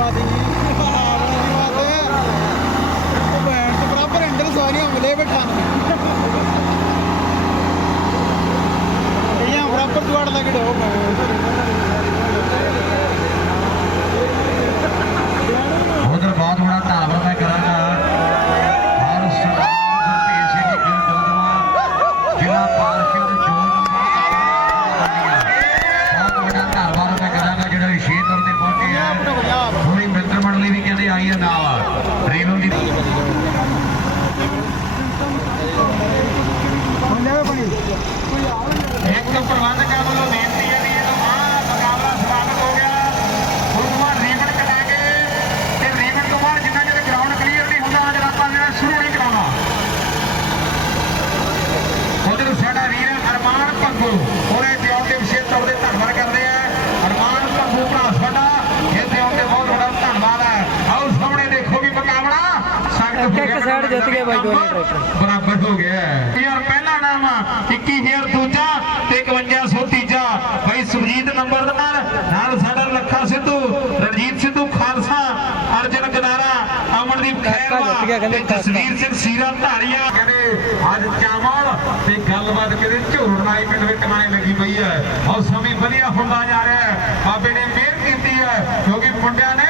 ਬਾਤ ਨਹੀਂ ਬਾਤ ਬਰਾਬਰ ਅੰਦਰ ਸਾਰੀਆਂ ਮਿਲੇ ਬਿਠਾਣ ਇਹ ਬਰਾਬਰ ਦੁਆੜ ਲੱਗ ਡੋ ਉਧਰ ਬਹੁਤ ਬੜਾ ਧੰਨਵਾਦ ਮੈਂ ਕਰਾਂਗਾ ਹਰ ਸਰਦਾਰ ਗੁਰਤੇਜ ਸਿੰਘ ਜੀ ਗਿੱਲ ਜੋਦਵਾ ਜ਼ਿਲ੍ਹਾ ਪਾਰਸ਼ਦ ਜੋਨ ਬਹੁਤ ਵੱਡਾ ਧੰਨਵਾਦ ਮੈਂ ਕਰਾਂਗਾ ਜਿਹੜਾ ਵਿਸ਼ੇਸ਼ ਤੌਰ ਤੇ ਪਹੁੰਚੇ ਆ ਥੋੜੀ ਮਿੱਤਰ ਮੰਡਲੀ ਵੀ ਕਹਿੰਦੇ ਆਈ ਹੈ ਨਾਲ ਰੇਵਲ ਦੀ ਇੱਕ ਪ੍ਰਬੰਧਕਾਂ ਵੱਲੋਂ ਬੇਨਤੀ ਹੈ ਵੀ ਇਹਦਾ ਆਹ ਮੁਕਾਬਲਾ ਸਮਾਪਤ ਹੋ ਗਿਆ ਉਸ ਤੋਂ ਬਾਅਦ ਰੀਬਨ ਕਟਾ ਕੇ ਤੇ ਰੀਬਨ ਤੋਂ ਬਾਅਦ ਜਿੰਨਾ ਚਿਰ ਗਰਾਊਂਡ ਕਲੀਅਰ ਨਹੀਂ ਹੁੰਦਾ ਅਜੇ ਆਪਾਂ ਨੇ ਸ਼ੁਰੂ ਨਹੀਂ ਕਰਾਉਣਾ ਉਧਰ ਸਾਡਾ ਵੀਰ ਦਿਓ ਦੇ ਵਿਸ਼ੇਸ਼ ਤੌਰ ਤੇ ਧੰਨਵਾਦ ਕਰਦੇ ਆ ਅਰਮਾਨ ਭੰਗੂ ਭਰਾ ਸਾਡਾ ਇਹ ਦਿਓ ਤੇ ਬਹੁਤ ਵੱਡਾ ਧੰਨਵਾਦ ਹੈ ਆਓ ਸਾਹਮਣੇ ਦੇਖੋ ਵੀ ਮੁਕਾਬਲਾ ਸਖਤ ਹੋ ਇੱਕ- ਇੱਕ ਗਿਆ side ਜਿੱਤ ਗਏ ਬਾਈ ਦੋਨੇ ਟਰੈਕਟਰ। ਬਰਾਬਰ ਹੋ ਗਿਆ। ਯਾਰ ਪਹਿਲਾ ਨਾਮ 21000 ਦੂਜਾ ਗਿਆ ਖੈਰਵਾ ਕਹਿੰਦੇ? ਤੇ ਸਿੰਘ ਸੀਰਾ ਧਾਰੀਆ ਕਹਿੰਦੇ, ਅੱਜ ਚਾਵਲ ਤੇ ਗੱਲਬਾਤ ਕਿਤੇ ਝੂੜ ਨਾਈ ਪਿੰਡ ਵਿੱਚ ਕਮਾਣੇ ਲੱਗੀ ਪਈ ਹੈ। ਔਰ ਸਮੇਂ ਵਧੀਆ ਹੁੰਦਾ ਜਾ ਰਿਹਾ ਹੈ। ਬਾਬੇ ਨੇ ਮਿਹਰ ਕੀਤੀ ਹੈ, ਕਿਉਂਕਿ ਮੁੰਡਿਆਂ ਨੇ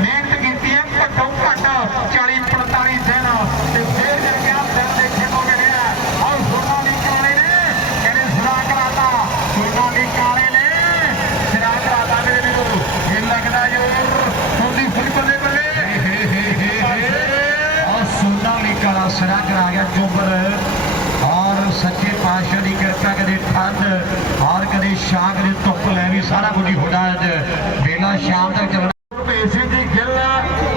ਮਿਹਨਤ ਕੀਤੀ ਹੈ ਘੱਟੋ ਘੱਟ 40 45 ਦਿਨ ਤੇ ਫੇਰ ਜੇ ਕਿਹਾ ਦਿਨ ਦੇਖੇ ਹੋ ਗਏ ਨੇ ਔਰ ਸੋਨਾ ਦੀ ਕਾਲੇ ਨੇ ਕਹਿੰਦੇ ਸੁਣਾ ਕਰਾਤਾ ਸੋਨਾ ਦੀ ਕਾਲੇ ਨੇ ਸੁਣਾ ਕਰਾਤਾ ਮੇਰੇ ਵੀਰੋ ਇਹ ਲੱਗਦਾ ਜੋ ਤੁਹਾਡੀ ਫੁੱਲ ਬੱਲੇ ਬੱਲੇ ਔਰ ਸੋਨਾ ਦੀ ਕਾਲਾ ਸੁਣਾ ਕਰਾ ਗਿਆ ਚੋਬਰ ਔਰ ਪਾਤਸ਼ਾਹ ਦੀ ਕਿਰਪਾ ਕਦੇ ਠੰਡ ਔਰ ਕਦੇ ਛਾਂ ਕਦੇ ਧੁੱਪ ਲੈ ਵੀ ਸਾਰਾ ਕੁਝ ਹੀ ਹੁੰਦਾ ਅੱਜ। ਵੇਲਾ ਸ਼ਾਮ ਤੱਕ ਚੱਲਣਾ। ਸਿੰਘ ਜੀ ਗਿੱਲ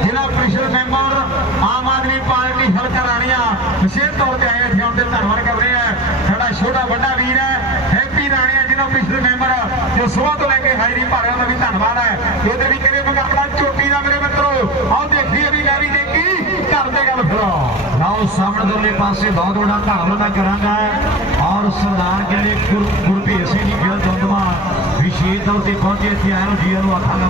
ਜ਼ਿਲ੍ਹਾ ਪ੍ਰੀਸ਼ਦ ਮੈਂਬਰ ਆਮ ਆਦਮੀ ਪਾਰਟੀ ਹਲਕਾ ਰਾਣੀਆਂ। ਵਿਸ਼ੇਸ਼ ਤੌਰ ਤੇ ਆਏ ਆਉਣ ਤੇ ਧੰਨਵਾਦ ਕਰਦੇ ਆ। ਸਾਡਾ ਛੋਟਾ ਵੱਡਾ ਵੀਰ ਹੈ ਹੈਪੀ ਰਾਣੀਆਂ ਜ਼ਿਲ੍ਹਾ ਪ੍ਰੀਸ਼ਦ ਮੈਂਬਰ ਜੋ ਸਵੇਰ ਤੋਂ ਲੈ ਕੇ ਹਾਜ਼ਰੀ ਭਰ ਰਿਹਾ ਦਾ ਵੀ ਧੰਨਵਾਦ ਹੈ। ਇਹਦੇ ਵੀ ਕਰੇ ਮੁਕਾਬਲਾ ਚੋਟੀ ਦਾ ਮੇਰੇ ਮਿੱਤਰੋ। ਆਓ ਦੇਖੀਏ ਵੀ ਲੈ ਵੀ ਦੇਖੀ ਕਰਦੇ ਗੱਲ ਫਿਰ। ਲਓ ਸਾਹਮਣੇ ਦੋਲੇ ਪਾਸੇ ਬਹੁਤ ਵੱਡਾ ਧੰਨਵਾਦ ਮੈਂ ਕਰਾਂਗਾ। ਔਰ ਸਰਦਾਰ ਜਿਹੜੇ ਗੁਰ ਸਿੰਘ ਜੀ ਗਿੱਲ ਦੰਦਮਾ ਵਿਸ਼ੇਸ਼ ਤੌਰ ਤੇ ਪਹੁੰਚੇ, ਇੱਥੇ ਆਏ ਨੂੰ ਜੀਆਂ ਨੂੰ ਆਖਾਂਗਾ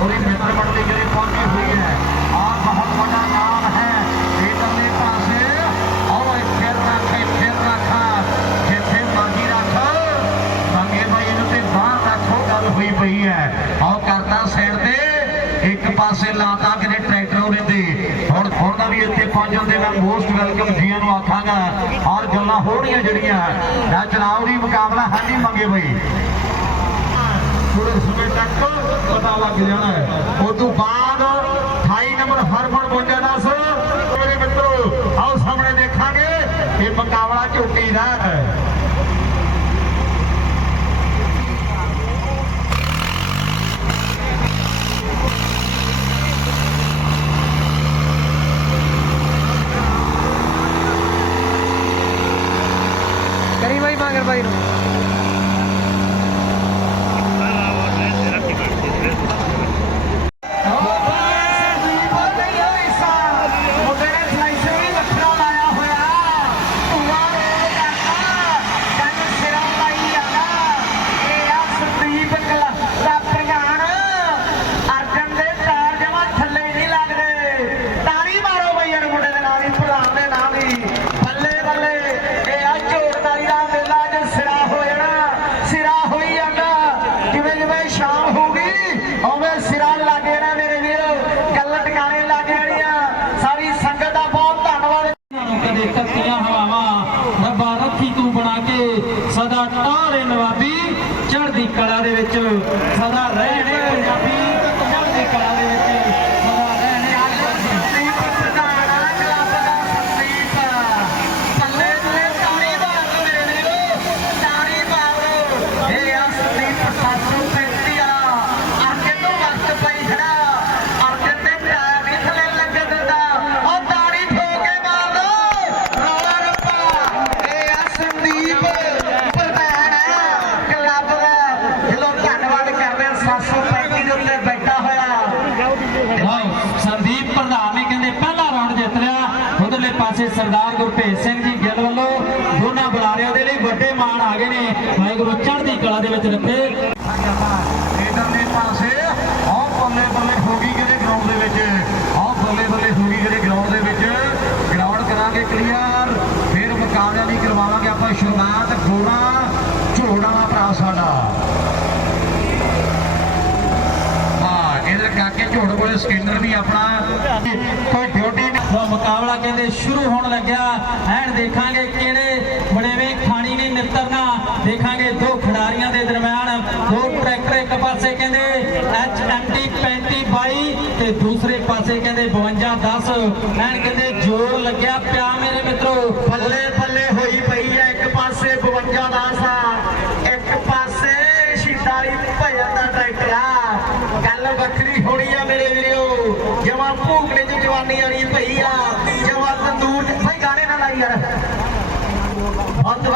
ਔਰ ਇਹ ਮਿੱਤਰ ਮੰਡਲੀ ਜਿਹੜੀ ਪਹੁੰਚੀ ਹੋਈ ਹੈ ਆਹ ਬਹੁਤ ਵੱਡਾ ਨਾਮ ਹੈ ਇਧਰਲੇ ਪਾਸੇ ਆਓ ਇੱਥੇ ਰੱਖ ਇੱਥੇ ਰੱਖ ਜਿੱਥੇ ਮਰਜ਼ੀ ਰੱਖ ਮੰਗੇ ਭਾਈ ਇਹਨੂੰ ਤੇ ਬਾਹਰ ਰੱਖੋ ਗੱਲ ਹੋਈ ਪਈ ਹੈ ਆਓ ਕਰਤਾ ਸਾਈਡ ਤੇ ਇੱਕ ਪਾਸੇ ਲਾਤਾ ਕਿਤੇ ਟਰੈਕਟਰ ਉਹਦੇ ਤੇ ਹੁਣ ਹੁਣ ਦਾ ਵੀ ਇੱਥੇ ਪਹੁੰਚਣ ਦੇ ਮੈਂ ਮੋਸਟ ਵੈਲਕਮ ਜੀਆਂ ਨੂੰ ਆਖਾਂਗਾ। ਔਰ ਗੱਲਾਂ ਹੋਣੀਆਂ ਜਿਹੜੀਆਂ। ਦਾ ਚਲਾਉ ਦੀ ਮੁਕਾਬਲਾ ਹਾਂਜੀ ਮੰਗੇ ਭਾਈ ਥੋੜੇ ਸਮੇਂ ਤੱਕ ਪਤਾ ਲੱਗ ਜਾਣਾ ਹੈ। ਉਸ ਤੋਂ ਬਾਅਦ 28 ਨੰਬਰ ਹਰਮਨ 52 ਮੇਰੇ ਮਿੱਤਰੋ, ਆਓ ਸਾਹਮਣੇ ਦੇਖਾਂਗੇ ਇਹ ਮੁਕਾਬਲਾ ਝੋਟੀ ਦਾ ਹੈ ਕਰੀ ਬਾਈ ਮਾਂਗਰ ਬਾਈ ਨੂੰ ਸਿਰਾ ਹੋਈ ਜਾਂਦਾ ਜਿਵੇਂ ਜਿਵੇਂ ਸ਼ਾਮ ਹੋਊਗੀ ਉਵੇਂ ਸਿਰਾ ਲੱਗ ਜਾਣਾ ਮੇਰੇ ਵੀਰੋ ਗੱਲ ਟਿਕਾਣੇ ਲੱਗ ਜਾਣੀਆਂ ਸਾਰੀ ਸੰਗਤ ਦਾ ਬਹੁਤ ਧੰਨਵਾਦ ਕਦੇ ਤੱਕੀਆਂ ਰੱਬਾ ਰੱਖੀ ਤੂੰ ਬਣਾ ਕੇ ਸਦਾ ਟਾਰੇ ਨਵਾਬੀ ਚੜ੍ਹਦੀ ਕਲਾ ਦੇ ਵਿੱਚ, ਸਦਾ ਰਹਿਣੇ ਪੰਜਾਬੀ ਚੜ੍ਹਦੀ ਕਲਾ ਦੇ ਵਿੱਚ ਸਦਾ ਰਹਿਣੇ ਸੰਦੀਪ ਪ੍ਰਧਾਨ ਕਲੱਬ ਦਾ ਸੰਦੀਪ ਪੱਲੇ ਤੇ ਤਾੜੀ ਮਾਰੋ ਮੇਰੇ ਵੀਰੋ ਤਾੜੀ ਮਾਰੋ ਇਹ ਆ ਸੰਦੀਪ 735 ਵਾਲਾ ਅੱਗੇ ਤੋਂ ਵਕਤ ਪਈ ਖੜਾ ਅੱਗੇ ਤੇ ਪੈਰ ਨਹੀਂ ਥੱਲੇ ਲੱਗਣ ਦਿੰਦਾ ਉਹ ਤਾੜੀ ਠੋਕ ਕੇ ਮਾਰ ਦੋ ਰੌਲਾ ਰੱਪਾ ਇਹ ਆ ਸੰਦੀਪ ਪ੍ਰਧਾਨ ਕਲੱਬ ਦਾ ਦਿਲੋਂ ਧੰਨਵਾਦ ਕਰਦੇ ਹਾਂ 735 ਦੇ ਉੱਤੇ ਬੈਠਾ ਹੋਇਆ ਲਓ ਸੰਦੀਪ ਪ੍ਰਧਾਨ ਨੇ ਕਹਿੰਦੇ ਪਹਿਲਾ ਰਾਉਂਡ ਜਿੱਤ ਲਿਆ। ਉਧਰਲੇ ਪਾਸੇ ਸਰਦਾਰ ਗੁਰਭੇਜ ਸਿੰਘ ਜੀ ਗਿੱਲ ਵੱਲੋਂ ਦੋਨਾਂ ਬੁਲਾਰਿਆਂ ਦੇ ਲਈ ਵੱਡੇ ਮਾਣ ਆ ਗਏ ਨੇ। ਵਾਹਿਗੁਰੂ ਚੜ੍ਹਦੀ ਕਲਾ ਦੇ ਵਿੱਚ ਰੱਖੇ ਇਧਰਲੇ ਪਾਸੇ ਉਹ ਬੱਲੇ ਬੱਲੇ ਹੋ ਗਈ ਕਿਤੇ ਸਕੈਨਰ ਵੀ ਆਪਣਾ ਕੋਈ ਡਿਊਟੀ ਨਹੀਂ। ਮੁਕਾਬਲਾ ਕਹਿੰਦੇ ਸ਼ੁਰੂ ਹੋਣ ਲੱਗਿਆ। ਐਨ ਦੇਖਾਂਗੇ ਕਿਹੜੇ ਬੜੇਵੇਂ ਖਾਣੀ ਨੇ ਨਿੱਤਰਨਾ ਦੇਖਾਂਗੇ ਦੋ ਖਿਡਾਰੀਆਂ ਦੇ ਦਰਮਿਆਨ। ਦੋ ਟਰੈਕਟਰ ਇੱਕ ਪਾਸੇ ਕਹਿੰਦੇ ਐਚ ਐਮ ਟੀ HMT 3522 ਤੇ ਦੂਸਰੇ ਪਾਸੇ ਕਹਿੰਦੇ 5210 ਐਨ ਕਹਿੰਦੇ ਜੋਰ ਲੱਗਿਆ ਪਿਆ ਮੇਰੇ ਮਿੱਤਰੋ। ਬੱਲੇ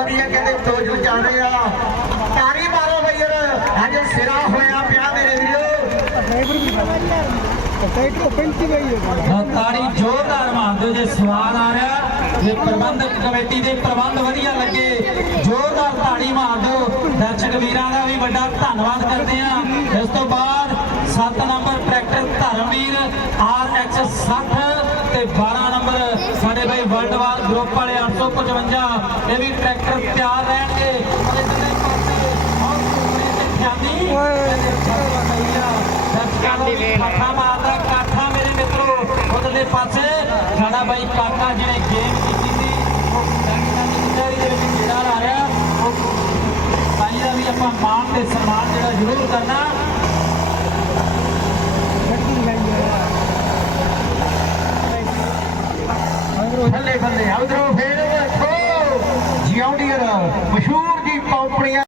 ਬਹੁਤ ਵਧੀਆ ਕਹਿੰਦੇ ਦੋ ਜੋ ਆ। ਤਾਰੀ ਮਾਰੋ ਬਈ ਯਾਰ, ਅੱਜ ਸਿਰਾ ਹੋਇਆ ਪਿਆ ਮੇਰੇ ਵੀਰੋ। ਟਰੈਕਟਰ ਜ਼ੋਰਦਾਰ ਮਾਰਦੇ ਜੇ ਸਵਾਦ ਆ ਰਿਹਾ। ਜੇ ਪ੍ਰਬੰਧਕ ਕਮੇਟੀ ਦੇ ਪ੍ਰਬੰਧ ਵਧੀਆ ਲੱਗੇ, ਜ਼ੋਰਦਾਰ ਤਾੜੀ ਮਾਰ ਦਿਓ। ਦਰਸ਼ਕ ਵੀਰਾਂ ਦਾ ਵੀ ਵੱਡਾ ਧੰਨਵਾਦ ਕਰਦੇ ਆ ਇਸ ਤੋਂ ਬਾਅਦ 7 ਨੰਬਰ ਟਰੈਕਟਰ ਧਰਮਵੀਰ ਐਕਸ 60 ਤੇ 12 ਨੰਬਰ ਸਾਡੇ ਭਾਈ ਵਰਲਡ ਵਾਰ ਗਰੁੱਪ ਵਾਲੇ 855 ਇਹ ਵੀ ਟਰੈਕਟਰ ਤਿਆਰ ਰਹਿਣਗੇ। ਔਰ ਇਧਰਲੇ ਪਾਸੇ ਬਹੁਤ ਸੋਹਣੇ ਤੇ ਖਿਆਲੀ। ਕਾਠਾ ਮਾਰਦਾ ਕਾਠਾ ਮੇਰੇ ਮਿੱਤਰੋ ਉਧਰਲੇ ਪਾਸੇ। ਸਾਡਾ ਬਾਈ ਕਾਕਾ ਜਿਹਨੇ ਗੇਮ ਕੀਤੀ ਸੀ ਉਹ ਕਚਹਿਰੀ ਦੇ ਵਿੱਚ ਜਿਹੜਾ ਆ ਰਿਹਾ। ਉਹ ਬਾਈ ਦਾ ਵੀ ਆਪਾਂ ਮਾਣ ਤੇ ਸਨਮਾਨ ਜਿਹੜਾ ਜ਼ਰੂਰ ਕਰਨਾ। ਬੱਲੇ